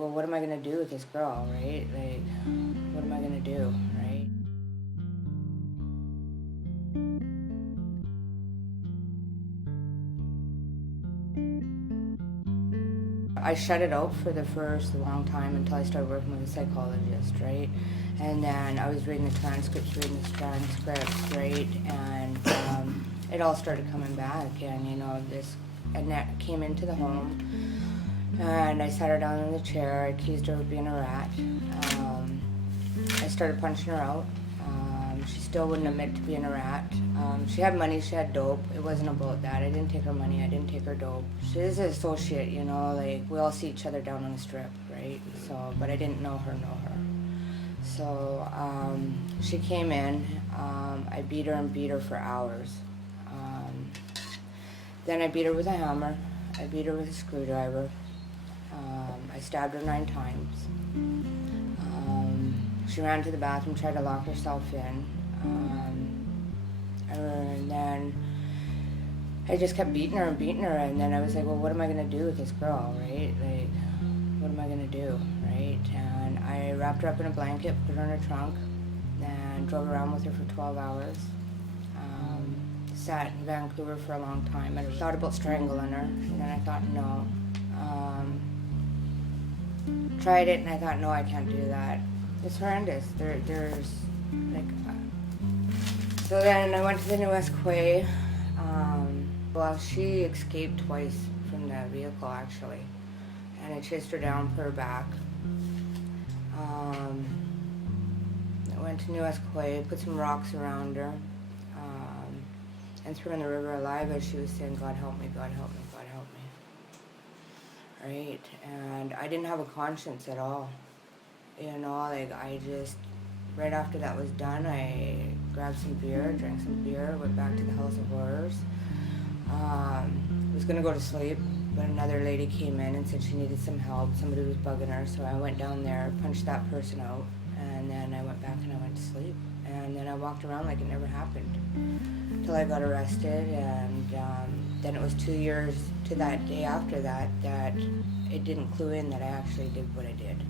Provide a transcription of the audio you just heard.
Well, what am I going to do with this girl, right? Like, what am I going to do, right? I shut it out for the first long time until I started working with a psychologist, right? And then I was reading the transcripts, right? And it all started coming back. And, this Annette came into the home, and I sat her down in the chair. I accused her of being a rat. I started punching her out. She still wouldn't admit to being a rat. She had money, she had dope. It wasn't about that. I didn't take her money, I didn't take her dope. She is an associate, like we all see each other down on the strip, right? So, but I didn't know her. So she came in. I beat her for hours. Then I beat her with a hammer. I beat her with a screwdriver. I stabbed her 9 times. She ran to the bathroom, tried to lock herself in. And then I just kept beating her. And then I was like, well, what am I going to do with this girl, right? Like, what am I going to do, right? And I wrapped her up in a blanket, put her in a trunk, and drove around with her for 12 hours. Sat in Vancouver for a long time. I thought about strangling her, and then I thought, no. Tried it, and I thought, no, I can't do that. It's horrendous. There's like. So then I went to the New West Quay. Well, she escaped twice from the vehicle actually, and I chased her down, put her back. I went to New West Quay, put some rocks around her, and threw her in the river alive as she was saying, "God help me, God help me, God help me." Right, and I didn't have a conscience at all. Like I just, right after that was done, I grabbed some beer, drank some beer, went back to the House of Horrors. Was gonna go to sleep, but another lady came in and said she needed some help. Somebody was bugging her, so I went down there, punched that person out, and then I went back and I went to sleep. And then I walked around like it never happened, till I got arrested, and then it was 2 years to that day after that it didn't clue in that I actually did what I did.